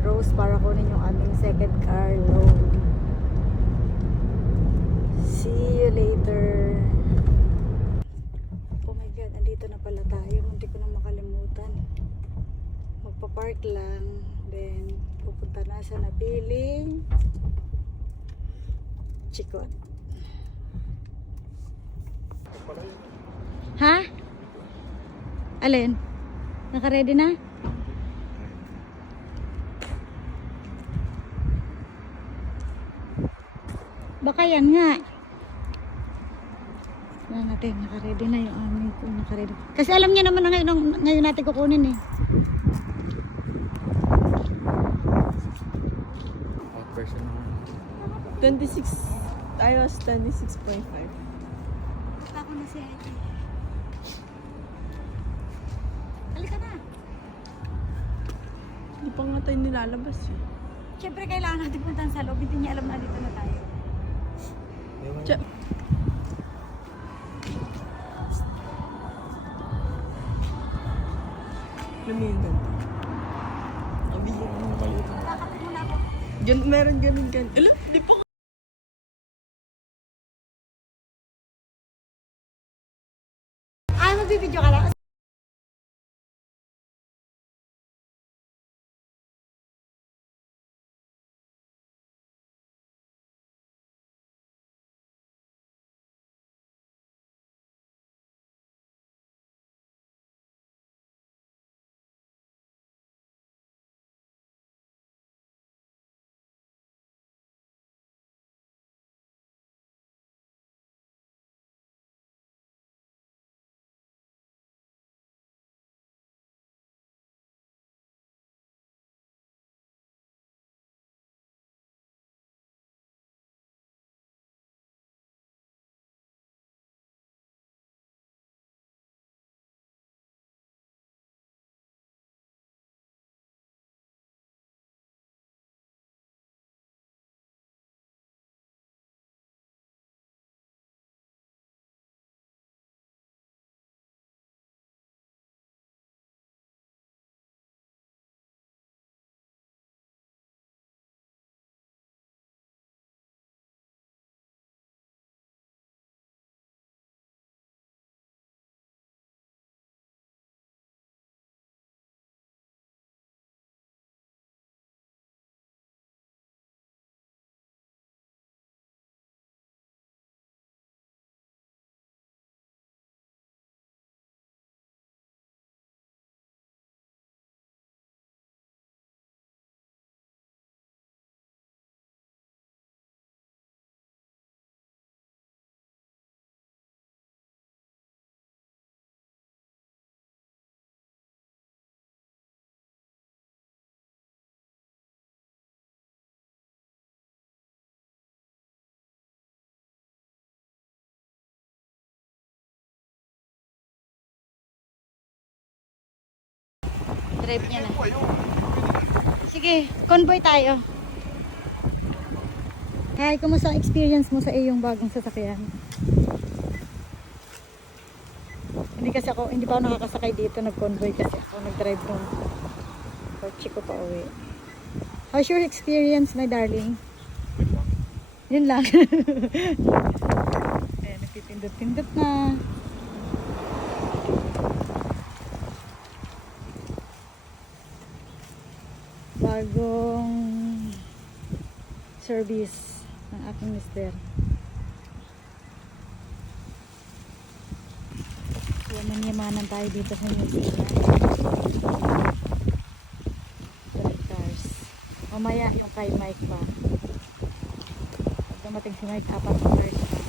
Rose para kunin yung aming second car loan. See you later. Oh my god, andito na pala tayo. Hindi ko na makalimutan. Magpa-park lang. Then, pupunta na sa napiling Chikot. Ha? Alin? Naka-ready na? Baka yan nga. Tingnan natin, naka-ready na yung aming kung naka-ready. Kasi alam niya naman na ngayon natin kukunin eh. Version 26, iOS 26.5. Ako na si Heidi. Halika na. Hindi pa nga tayo nilalabas eh. Siyempre kailangan natin puntahan sa loob. Hindi niya alam na dito na tayo. Lumigan. Ang bigyan mo maliit. Kakapit muna ako. Meron ganun. Alam, di pa Ay, magbibideo ka lang. Drive niya na. Sige, convoy tayo. Kaya, kumusta ang experience mo sa iyong bagong sasakyan? Hindi pa ako nakakasakay dito, nag-convoy kasi ako nag-drive nung kotse ko pa uwi. How's your experience, my darling? Yun lang. Ayan, nagpipindot-pindot na. Bagong service ng aking mister. Yamanan tayo dito sa New Zealand. Cars. Mamaya yung kay Mike pa. Pag dumating si Mike, 4 cars pa.